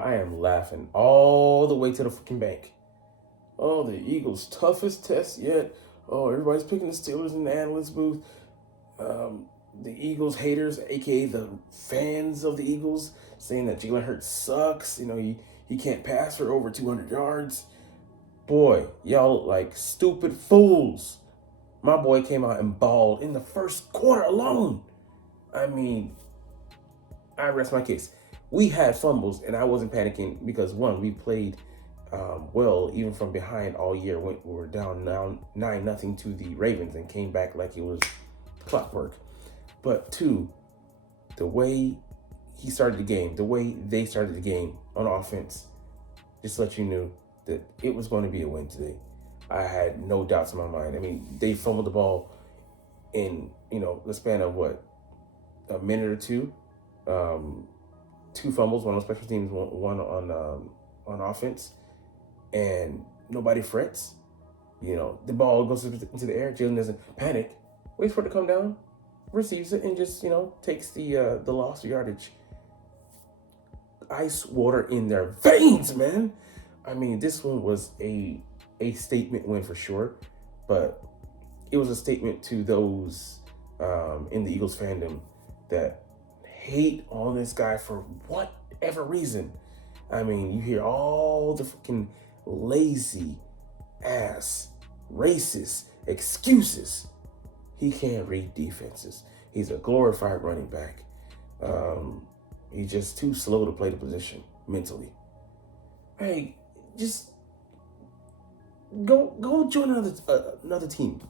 I am laughing all the way to the freaking bank. Oh, the Eagles' toughest test yet. Oh, everybody's picking the Steelers in the analyst booth. The Eagles haters, aka the fans of the Eagles, saying that Jalen Hurts sucks. He can't pass for over 200 yards. Boy, y'all look like stupid fools. My boy came out and balled in the first quarter alone. I mean, I rest my case. We had fumbles, and I wasn't panicking because, one, we played well, even from behind all year. We were down 9-0 to the Ravens and came back like it was clockwork. But two, the way he started the game, the way they started the game on offense, just let you know that it was going to be a win today. I had no doubts in my mind. I mean, they fumbled the ball in, the span of a minute or two. Two fumbles, one on special teams, one on offense, and nobody frets. The ball goes into the air. Jalen doesn't panic, waits for it to come down, receives it, and just takes the loss of yardage. Ice water in their veins, man. I mean, this one was a statement win for sure, but it was a statement to those in the Eagles fandom that hate on this guy for whatever reason. I mean, you hear all the freaking lazy ass racist excuses. He can't read defenses. He's a glorified running back. He's just too slow to play the position mentally. Hey, just go join another team.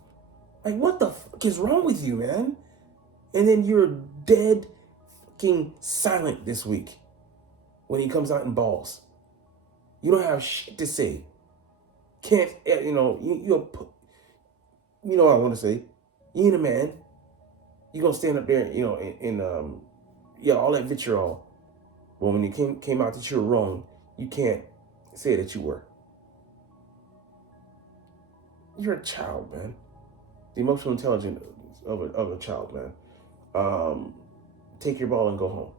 Like, what the fuck is wrong with you, man? And then you're dead fucking silent this week when he comes out and balls. You don't have shit to say. Can't, you know what I want to say. You ain't a man. You gonna stand up there, and all that vitriol. Well, when you came out that you were wrong, you can't say that you were. You're a child, man. The emotional intelligence of a child, man. Take your ball and go home.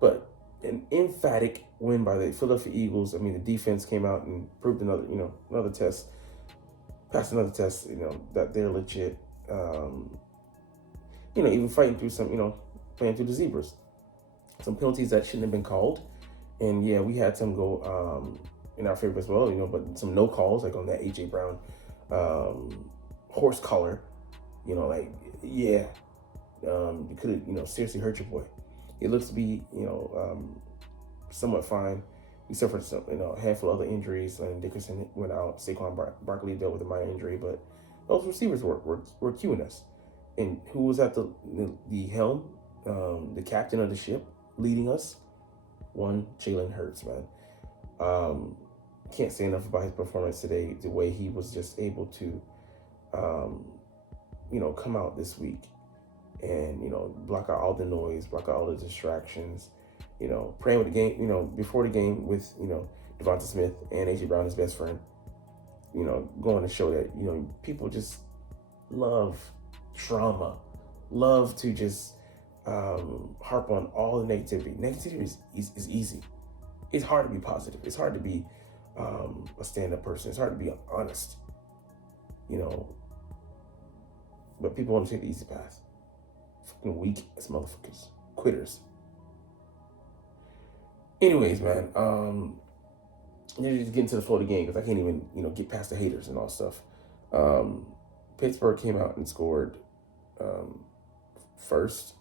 But an emphatic win by the Philadelphia Eagles. I mean, the defense came out and proved another test, passed another test, that they're legit. Even fighting through playing through the zebras. Some penalties that shouldn't have been called. And yeah, we had some go in our favor as well, but some no calls, like on that A.J. Brown horse collar, you could have, seriously hurt your boy. It looks to be, somewhat fine. He suffered some, a handful of other injuries. And Dickerson went out. Saquon Barkley dealt with a minor injury, but those receivers were cueing us. And who was at the helm, the captain of the ship, leading us? One, Jalen Hurts, man. Can't say enough about his performance today. The way he was just able to, come out this week and, block out all the noise, block out all the distractions, praying with the game, before the game with, Devonta Smith and A.J. Brown, his best friend, going to show that, people just love drama, love to just harp on all the negativity. Negativity is easy. It's hard to be positive. It's hard to be a stand-up person. It's hard to be honest, but people want to take the easy path. Fucking weak as motherfuckers. Quitters. Anyways, man, just get into the flow of the game because I can't even, get past the haters and all stuff. Pittsburgh came out and scored first.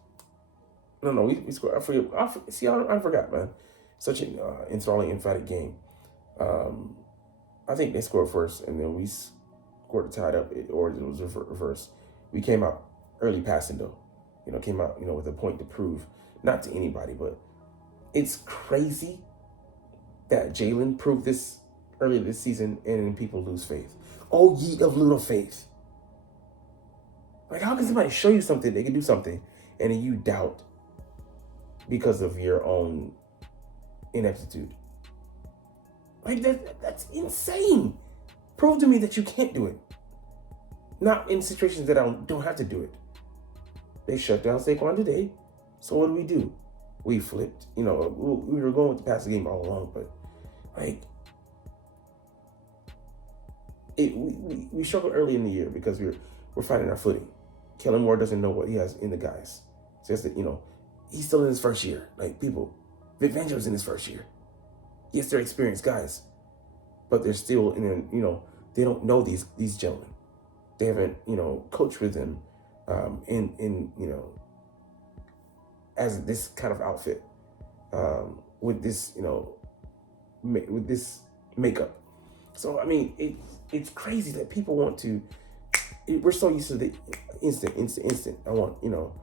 No, we scored. I forgot, man. Such an enthralling, emphatic game. I think they scored first, and then we scored to tie it up, or it was reverse. We came out early passing, though. Came out, with a point to prove, not to anybody, but it's crazy that Jalen proved this earlier this season, and then people lose faith. Oh, ye of little faith. Like, how can somebody show you something, they can do something, and then you doubt because of your own ineptitude? Like, that's insane. Prove to me that you can't do it. Not in situations that I don't have to do it. They shut down Saquon today. So what do? we flipped. You know, we were going with the passing game all along, but like we struggled early in the year because we're finding our footing. Kellen Moore doesn't know what he has in the guys. It's just that, you know, he's still in his first year. Like Vic Fangio's in his first year. Yes, they're experienced guys, but they're still in. You know, they don't know these gentlemen. They haven't, you know, coached with them in you know, as this kind of outfit with this, you know, with this makeup. So I mean, it's crazy that people want to. We're so used to the instant. I want, you know,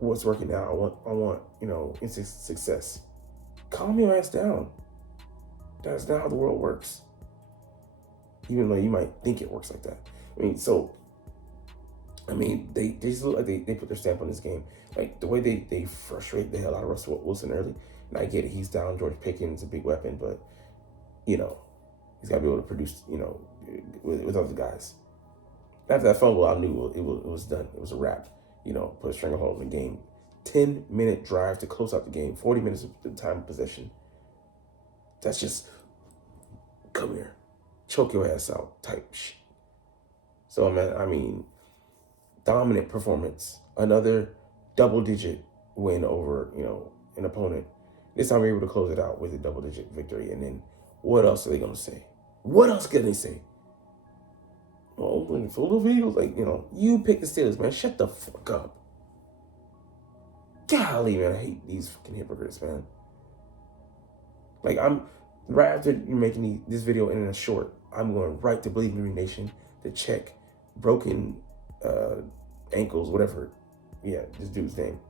what's working now. I want, you know, instant success. Calm your ass down. That's not how the world works. Even though you might think it works like that. I mean, they just look like they put their stamp on this game. Like the way they frustrate the hell out of Russell Wilson early. And I get it, he's down. George Pickens, a big weapon, but you know, he's got to be able to produce, you know, with other guys. After that fumble, I knew it was done. It was a wrap. You know, put a stranglehold in the game. 10-minute drive to close out the game. 40 minutes of time of possession. That's just, come here, choke your ass out type shit. So, man, I mean, dominant performance. Another double-digit win over, you know, an opponent. This time we were able to close it out with a double-digit victory. And then what else are they going to say? What else can they say? Oh, full of Eagles, like, you know, you pick the Steelers, man. Shut the fuck up. Golly, man, I hate these fucking hypocrites, man. Like, I'm right after you making this video in a short, I'm going right to Believe in Green Nation to check broken ankles, whatever. Yeah, this dude's name.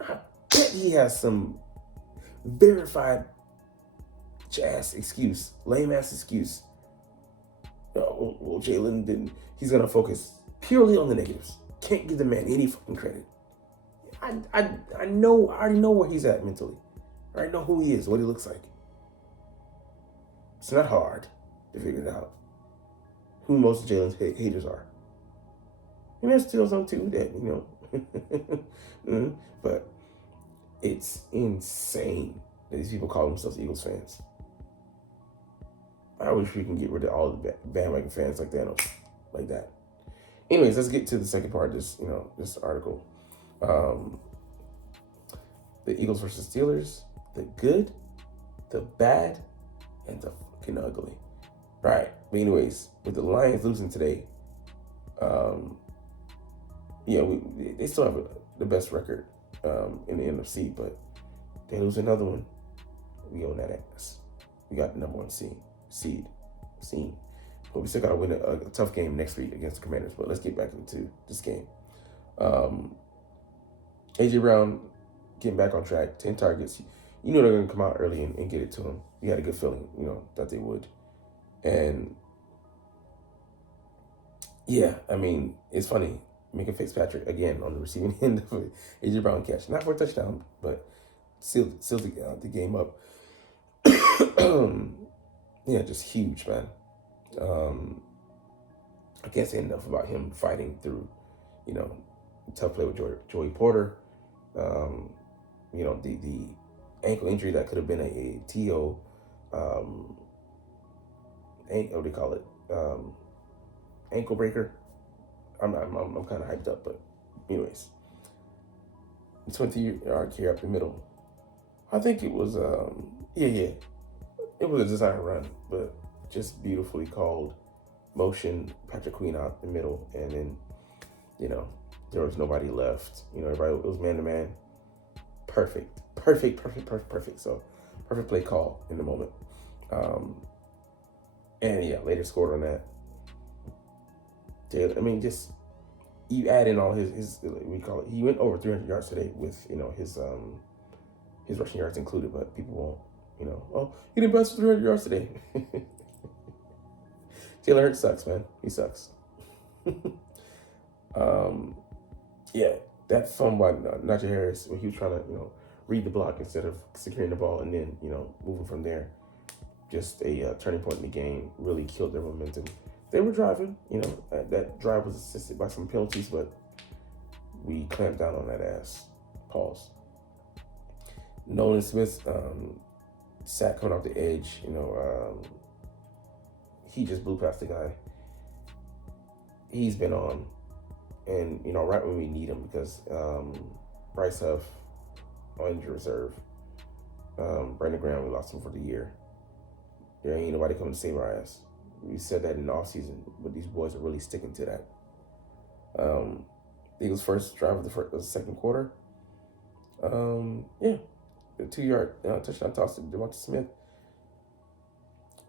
I bet he has some verified ass excuse, lame ass excuse. Well, Jalen didn't. He's gonna focus purely on the negatives. Can't give the man any fucking credit. I know. I already know where he's at mentally. I already know who he is, what he looks like. It's not hard to figure it out. Who most of Jalen's haters are. And there's still some too that, you know. But it's insane that these people call themselves Eagles fans. I wish we can get rid of all the bandwagon fans like that. Anyways, let's get to the second part of this, you know, this article. The Eagles versus Steelers, the good, the bad, and the fucking ugly. Right. But anyways, with the Lions losing today, they still have the best record in the NFC, but they lose another one. We own that ass. We got the number one seed. But we still got to win a tough game next week against the Commanders. But let's get back into this game. A.J. Brown getting back on track, 10 targets. You know they're going to come out early and get it to him. You had a good feeling, you know, that they would. And, yeah, I mean, it's funny. Minka Fitzpatrick, again, on the receiving end of an A.J. Brown catch. Not for a touchdown, but sealed the game up. Yeah, just huge, man. I can't say enough about him fighting through, you know, tough play with Joey Porter. You know, the ankle injury that could have been a TO, what do you call it? Ankle breaker. I'm kind of hyped up, but anyways. 20-yard carry up the middle. I think it was, it was a design run, but just beautifully called motion. Patrick Queen out the middle, and then, you know, there was nobody left. You know, everybody, it was man-to-man. Perfect. So, perfect play call in the moment. And, yeah, later scored on that. I mean, just, you add in all his we call it, he went over 300 yards today with, you know, his rushing yards included, but people won't, you know, oh, he didn't pass for 300 yards today. Jalen Hurts sucks, man. He sucks. Yeah, that fumble by Najee Harris, where he was trying to, you know, read the block instead of securing the ball and then, you know, moving from there. Just a turning point in the game, really killed their momentum. They were driving, you know, that drive was assisted by some penalties, but we clamped down on that ass. Pause. Nolan Smith sack coming off the edge. He just blew past the guy. He's been on, and right when we need him, because Bryce Huff on injury reserve. Brandon Graham, we lost him for the year. There ain't nobody coming to save our ass. We said that in the offseason, but these boys are really sticking to that. Eagles' first drive of the second quarter. The 2-yard touchdown toss to Devonta Smith.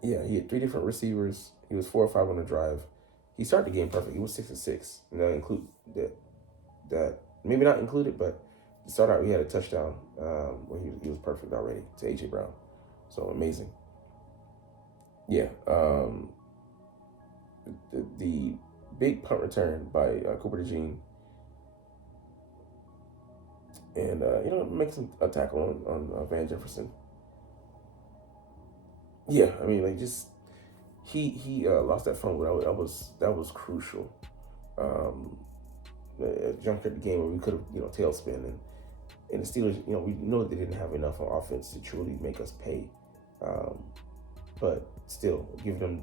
Yeah, he had 3 different receivers. He was 4 or 5 on the drive. He started the game perfect. He was 6 of 6. And that include that maybe not included, but to start out, he had a touchdown where he was perfect already to A.J. Brown. So amazing. Yeah. The big punt return by Cooper DeJean. And, makes a tackle on Van Jefferson. Yeah, I mean, he lost that fumble. That was crucial. Jumped at the game where we could have, tailspin. And the Steelers, we know they didn't have enough on offense to truly make us pay. But still, giving them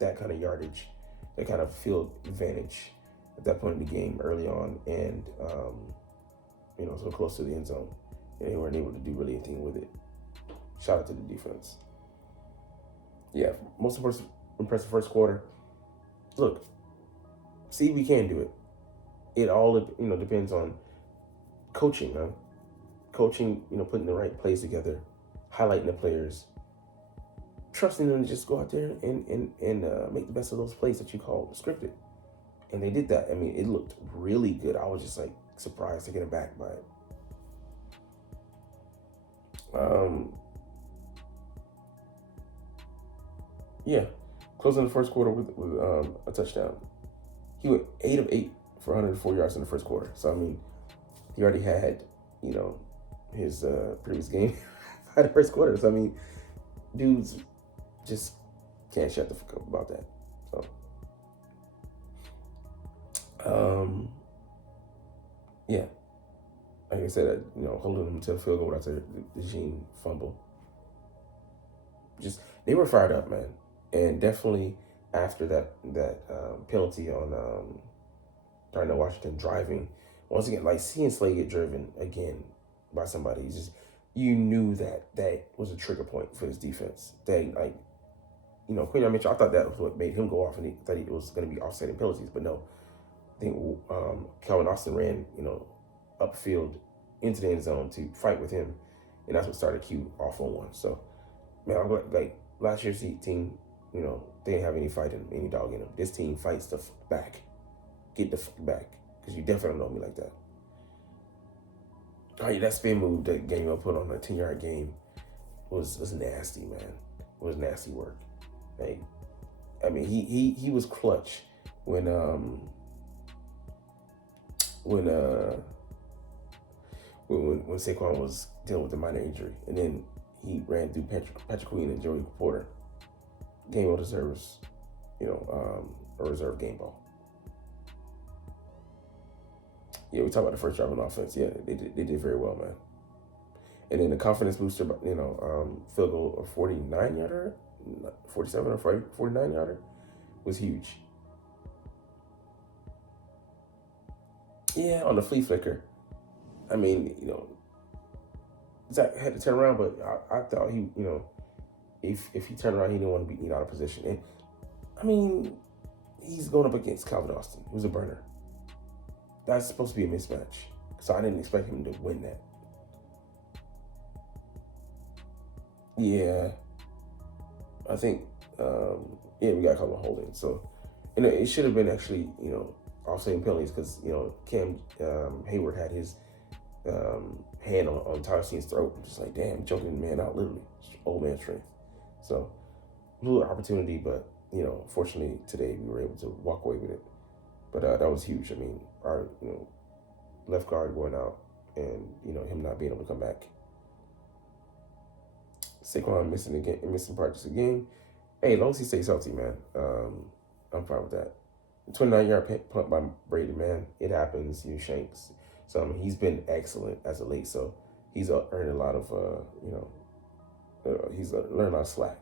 that kind of yardage, that kind of field advantage at that point in the game early on, and so close to the end zone, and they weren't able to do really anything with it. Shout out to the defense. Yeah, most impressive first quarter. Look, see, we can do it. It all depends on coaching, man. Coaching, putting the right plays together, highlighting the players, trusting them to just go out there and make the best of those plays that you call scripted. And they did that. I mean, it looked really good. I was just surprised, taken aback by it. Closing the first quarter with a touchdown. He went 8 of 8 for 104 yards in the first quarter. So, I mean, he already had, his previous game by the first quarter. So, I mean, dudes just can't shut the fuck up about that. So, like I said, holding them to a field goal after the Gene fumble. They were fired up, man. And definitely after that penalty on Darnell Washington driving, once again, seeing Slay get driven again by somebody, you knew that was a trigger point for this defense. Quinyon Mitchell, I thought that was what made him go off, and he thought he was going to be offsetting penalties, but no. I think Calvin Austin ran, upfield into the end zone to fight with him, and that's what started Q off on one. So, man, I'm glad, last year's team, they didn't have any fight and any dog in them. This team fights the fuck back. Get the fuck back, because you definitely don't know me like that. Oh yeah, that spin move that Gainwell put on a 10-yard game was nasty, man. It was nasty work. I mean, he was clutch when Saquon was dealing with a minor injury, and then he ran through Patrick Queen and Joey Porter. Gainwell deserves, a reserve game ball. Yeah, we talked about the first drive on offense. Yeah, they did very well, man. And then the confidence booster, field goal, a 49-yarder, 47 or 49-yarder was huge. Yeah, on the flea flicker. I mean, Zach had to turn around, but I thought he, if he turned around, he didn't want to be out of position. And I mean, he's going up against Calvin Austin, who's a burner. That's supposed to be a mismatch, so I didn't expect him to win that. Yeah, I think, we got to call a holding. So, it should have been actually, offsetting penalties, because, Cam Hayward had his hand on Tyler Steen's throat. Just damn, choking the man out, literally. Old man strength. So, blew an opportunity, but, fortunately today we were able to walk away with it. But that was huge. I mean, our left guard going out, and him not being able to come back. Saquon missing practice again. Hey, as long as he stays healthy, man, I'm fine with that. 29-yard punt by Brady, man. It happens. Shanks. So he's been excellent as of late. So he's earned a lot of, he's learned a lot of slack.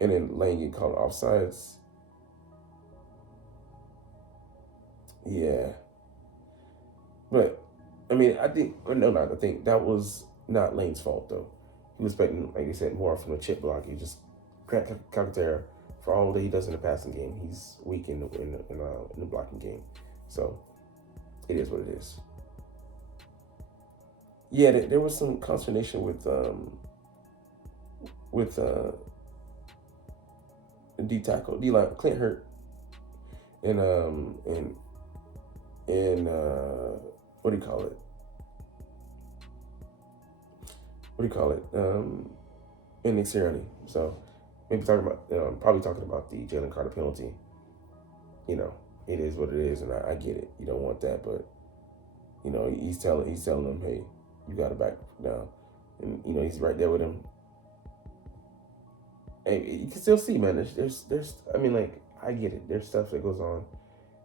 And then Lane getting called offsides. Yeah. But, I mean, I think that was not Lane's fault, though. He was expecting, like you said, more from the chip block. He just Calcaterra, for all that he does in the passing game, he's weak in the blocking game. So, it is what it is. Yeah, there was some consternation with D tackle, D line, Clint Hurt, and what do you call it? And Nick Sirianni. So maybe probably talking about the Jalen Carter penalty. You know, it is what it is, and I get it. You don't want that, but you know, he's telling them, hey, you got to back down, and you know he's right there with him. And you can still see, man. There's. I mean, like, I get it. There's stuff that goes on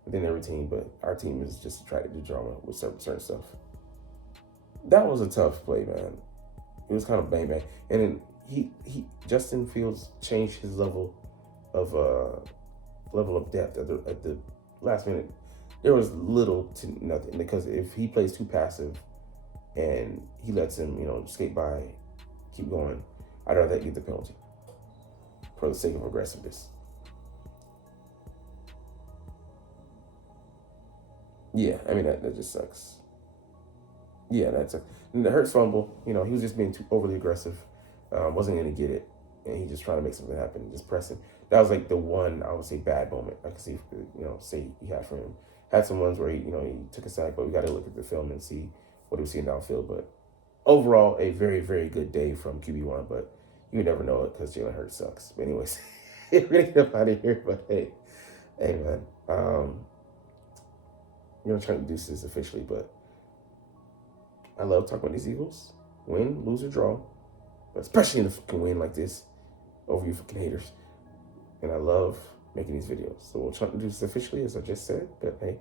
within every team, but our team is just attracted to drama with certain stuff. That was a tough play, man. It was kind of bang bang, and then Justin Fields changed his level of depth at the last minute. There was little to nothing, because if he plays too passive and he lets him, skate by, keep going, I'd rather get the penalty for the sake of aggressiveness. Yeah, I mean, that just sucks. Yeah, that's and the Hurts fumble, he was just being too overly aggressive. Wasn't going to get it. And he just trying to make something happen, just pressing. That was like the one, I would say, bad moment I could see, say he had for him. Had some ones where he took a sack, but we got to look at the film and see what he was seeing downfield. But overall, a very, very good day from QB1, but you never know it because Jalen Hurts sucks. But anyways, we're going to get out of here. But hey, man, I'm going to try to do this officially, but I love talking about these Eagles. Win, lose, or draw. But especially in a fucking win like this over you fucking haters. And I love making these videos. So we'll try to do this officially, as I just said. But hey,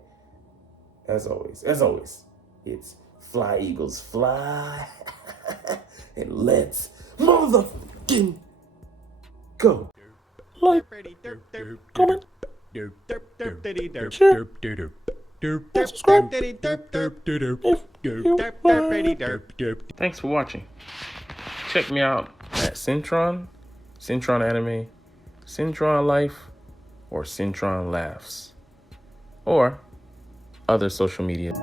as always, it's fly, Eagles, fly. And let's motherfucking go. Like, comment, share, and subscribe if you want. Thanks for watching. Check me out at Cintron Anime, Cintron Life, or Cintron Laughs, or other social media.